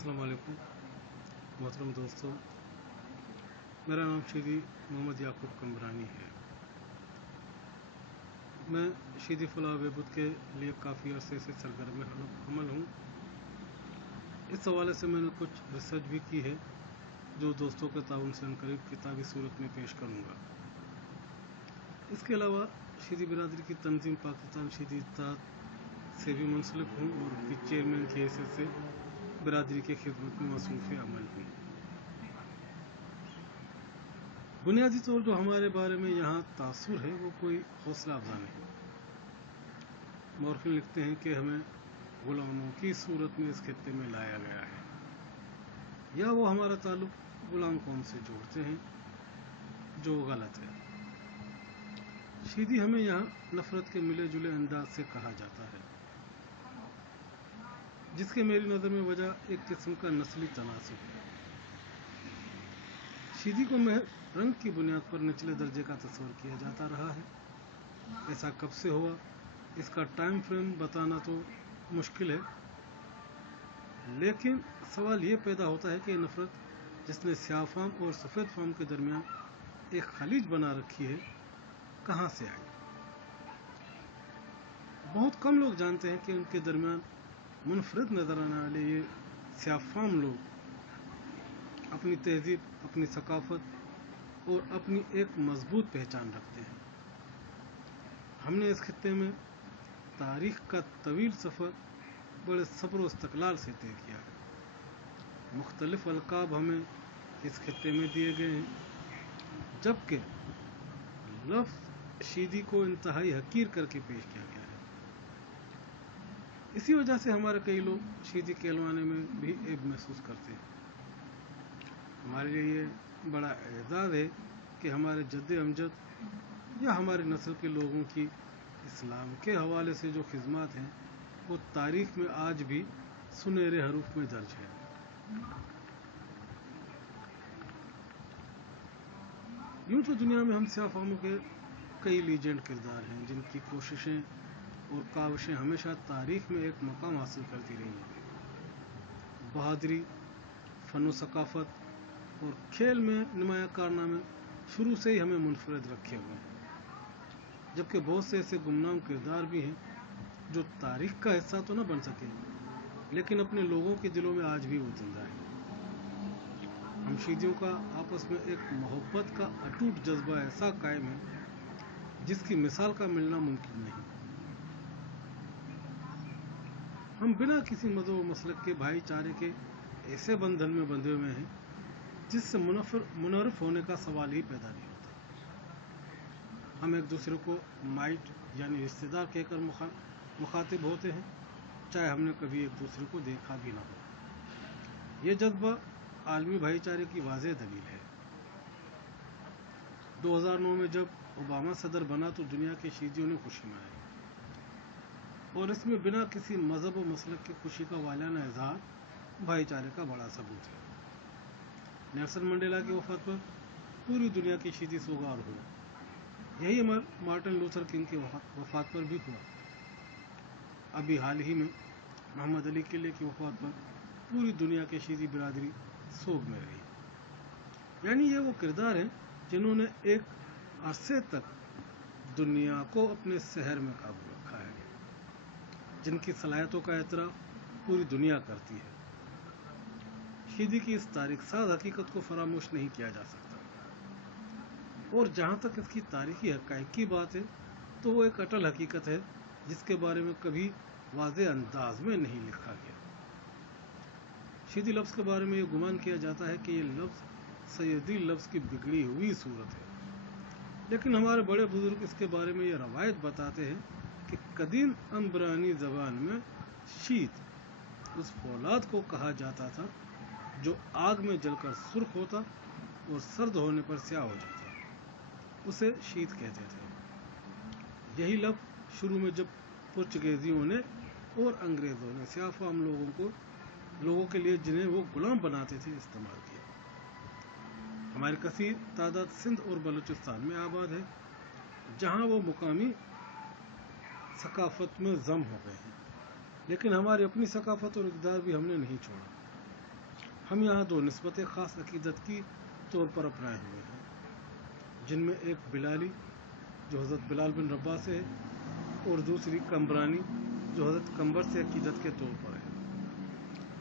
अस्सलाम वालेकुम मोहतरम दोस्तों, मेरा नाम श्री मोहम्मद याकूब कमरानी है। मैं शीदी फलाह बहबूद के लिए काफ़ी अरसे से सरगर्म अमल हूँ। इस हवाले से मैंने कुछ रिसर्च भी की है जो दोस्तों के ताउन से अनकरीब किताबी सूरत में पेश करूँगा। इसके अलावा शीदी बिरादरी की तंजीम पाकिस्तान शीदी इत्तेहाद से भी मुंसलिक हूँ और उसकी चेयरमैन की हैसियत से बिरादरी की खिदमत में मसरूफ़ अमल हूँ। बुनियादी तौर जो हमारे बारे में यहाँ तासुर है वो कोई हौसला अफजा नहीं। मौरखीन लिखते हैं कि हमें गुलामों की सूरत में इस खित्ते में लाया गया है, या वो हमारा ताल्लुक गुलाम कौम से जोड़ते हैं जो गलत है। शीदी हमें यहाँ नफरत के मिले जुले अंदाज से कहा जाता है, जिसके मेरी नज़र में वजह एक किस्म का नस्ली तनासुब है। शीदी को महज रंग की बुनियाद पर निचले दर्जे का तस्वर किया जाता रहा है। ऐसा कब से हुआ, इसका टाइम फ्रेम बताना तो मुश्किल है, लेकिन सवाल ये पैदा होता है कि नफरत जिसने स्याह फाम और सफ़ेद फाम के दरमियान एक खलीज बना रखी है, कहाँ से आई। बहुत कम लोग जानते हैं कि उनके दरमियान मुनफरद नजर आने वाले ये स्याह फाम लोग अपनी तहजीब, अपनी सकाफत और अपनी एक मजबूत पहचान रखते हैं। हमने इस खित्ते में तारीख का तवील सफ़र बड़े सब्र और इस्तक़लाल से तय किया है। मुख्तलिफ अलकाब हमें इस खित्ते में दिए गए हैं, जबकि लफ्ज़ शीदी को इंतहाई हकीर करके पेश किया गया है। इसी वजह से हमारे कई लोग शीदी कहलवाने में भी ऐब महसूस करते हैं। हमारे लिए ये बड़ा एजाज़ है कि हमारे जद्द अमजद या हमारी नस्ल के लोगों की इस्लाम के हवाले से जो खिदमत हैं वो तारीख में आज भी सुनहरे हरूफ में दर्ज है। यूँ तो दुनिया में हम स्याह फामों के कई लीजेंड किरदार हैं जिनकी कोशिशें और काविशें हमेशा तारीख में एक मकाम हासिल करती रही हैं। बहादुरी, फ़न सकाफत और खेल में नुमाया कारनामे शुरू से ही हमें मुनफरद रखे हुए हैं, जबकि बहुत से ऐसे गुमनाम किरदार भी हैं जो तारीख का हिस्सा तो न बन सके, लेकिन अपने लोगों के दिलों में आज भी वो जिंदा है। हम शीदियों का आपस में एक मोहब्बत का अटूट जज्बा ऐसा कायम है जिसकी मिसाल का मिलना मुमकिन नहीं। हम बिना किसी मज़हब व मसलक के भाईचारे के ऐसे बंधन में बंधे हुए हैं जिससे मुनर्रफ होने का सवाल ही पैदा नहीं होता। हम एक दूसरे को माइट यानी रिश्तेदार कहकर मुखातिब होते हैं, चाहे हमने कभी एक दूसरे को देखा भी ना हो। ये जज्बा आलमी भाईचारे की वाज़ेह दलील है। 2009 में जब ओबामा सदर बना तो दुनिया के शीदियों ने खुशी मनाई, और इसमें बिना किसी मज़हब व मसलक की खुशी का वालियाना इजहार भाईचारे का बड़ा सबूत है। नेल्सन मंडेला की वफात पर पूरी दुनिया की शीदी सोगार हुई। यही मार्टिन लूथर किंग की वफात पर भी हुआ। अभी हाल ही में मोहम्मद अली किले की वफात पर पूरी दुनिया की शीदी बिरादरी सोग में रही। यानी ये वो किरदार हैं जिन्होंने एक अरसे तक दुनिया को अपने शहर में काबू रखा है, जिनकी सलाहियतों का एतराफ़ पूरी दुनिया करती है। शीदी की इस तारीख साज हकीकत को फरामोश नहीं किया जा सकता, और जहाँ तक इसकी तारीखी हक़ाइक़ की बात है तो वो एक अटल हकीकत है जिसके बारे में कभी वाज़ेह अंदाज में नहीं लिखा गया। शीदी लफ्ज़ के बारे में ये गुमान किया जाता है कि ये लफ्ज़ सैयदी लफ्ज़ की बिगड़ी हुई सूरत है, लेकिन हमारे बड़े बुजुर्ग इसके बारे में ये रवायत बताते हैं कि कदीम अम्बरानी ज़बान में शीद उस फौलाद को कहा जाता था जो आग में जलकर सुर्ख होता और सर्द होने पर स्याह हो जाता, उसे शीद कहते थे। यही लफ्ज़ शुरू में जब पुर्तगालियों ने और अंग्रेज़ों ने स्याह फाम लोगों के लिए जिन्हें वो गुलाम बनाते थे इस्तेमाल किया। हमारी कसीर तादाद सिंध और बलूचिस्तान में आबाद है, जहाँ वो मुकामी सकाफत में जम हो गए हैं, लेकिन हमारी अपनी सकाफत और इक़दार भी हमने नहीं छोड़ा। ہم یہاں دو نسبتیں خاص عقیدت کی طور پر اپنائے ہوئے ہیں، جن میں ایک بلالی جو حضرت بلال بن رباح سے ہے، اور دوسری کمبرانی جو حضرت کمبر سے عقیدت کے طور پر ہے،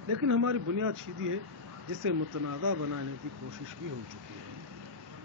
لیکن ہماری بنیاد شیعی ہے، جسے متنازع بنانے کی کوشش بھی ہو چکی ہے۔